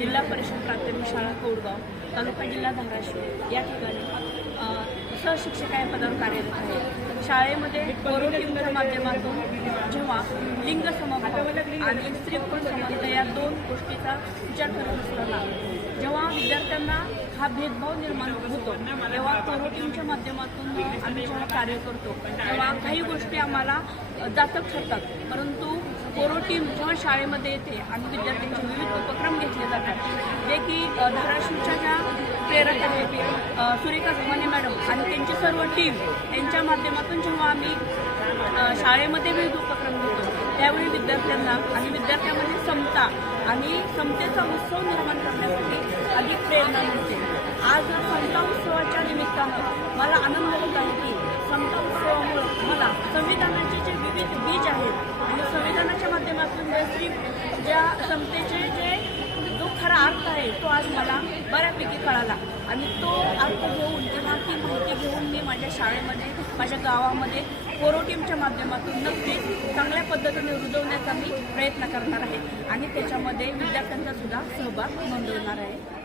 जिल्हा परिषद प्राथमिक शाळा कौडगाव, तालुका जिल्हा धाराशिव या ठिकाणी सहशिक्षिका या पदावर कार्यरत आहे। शाळेमध्ये कोरो टीमच्या माध्यमातून जेव्हा लिंग समभाव आणि स्त्री पुरुष समानता या दोन गोष्टीचा विचार करत असताना जेव्हा विद्यार्थ्यांना हा भेदभाव निर्माण होतो तेव्हा कोरो टीमच्या माध्यमातून आम्ही जेव्हा कार्य करतो तेव्हा काही गोष्टी आम्हाला जाचक ठरतात, परंतु कोरो टीम जेव्हा शाळेमध्ये येते आणि विद्यार्थ्यांचे विविध उपक्रम घेतले जातात जे की धाराशिवच्या ज्या प्रेरक आहेत सुरेखा सोमाने मॅडम आणि त्यांची सर्व टीम यांच्या माध्यमातून जेव्हा आम्ही शाळेमध्ये विविध उपक्रम घेतो त्यावेळी विद्यार्थ्यांना आणि विद्यार्थ्यांमध्ये समता आणि समतेचा उत्सव निर्माण करण्यासाठी अधिक प्रेरणा मिळते। आज समता उत्सवाच्या निमित्तानं मला आनंद होत आहे की समता उत्सवामुळे मला संविधानाचे जे विविध बीज आहेत आणि संविधानाच्या माध्यमातून ज्या समतेचे जे जो खरा अर्थ आहे तो आज मला बऱ्यापैकी कळाला आणि तो अर्थ घेऊन किंवा ती माहिती घेऊन मी माझ्या शाळेमध्ये माझ्या गावामध्ये कोरो टीमच्या माध्यमातून नक्कीच चांगल्या पद्धतीने रुजवण्याचा मी प्रयत्न करणार आहे आणि त्याच्यामध्ये विद्यार्थ्यांचा सुद्धा सहभाग नोंदवणार आहे।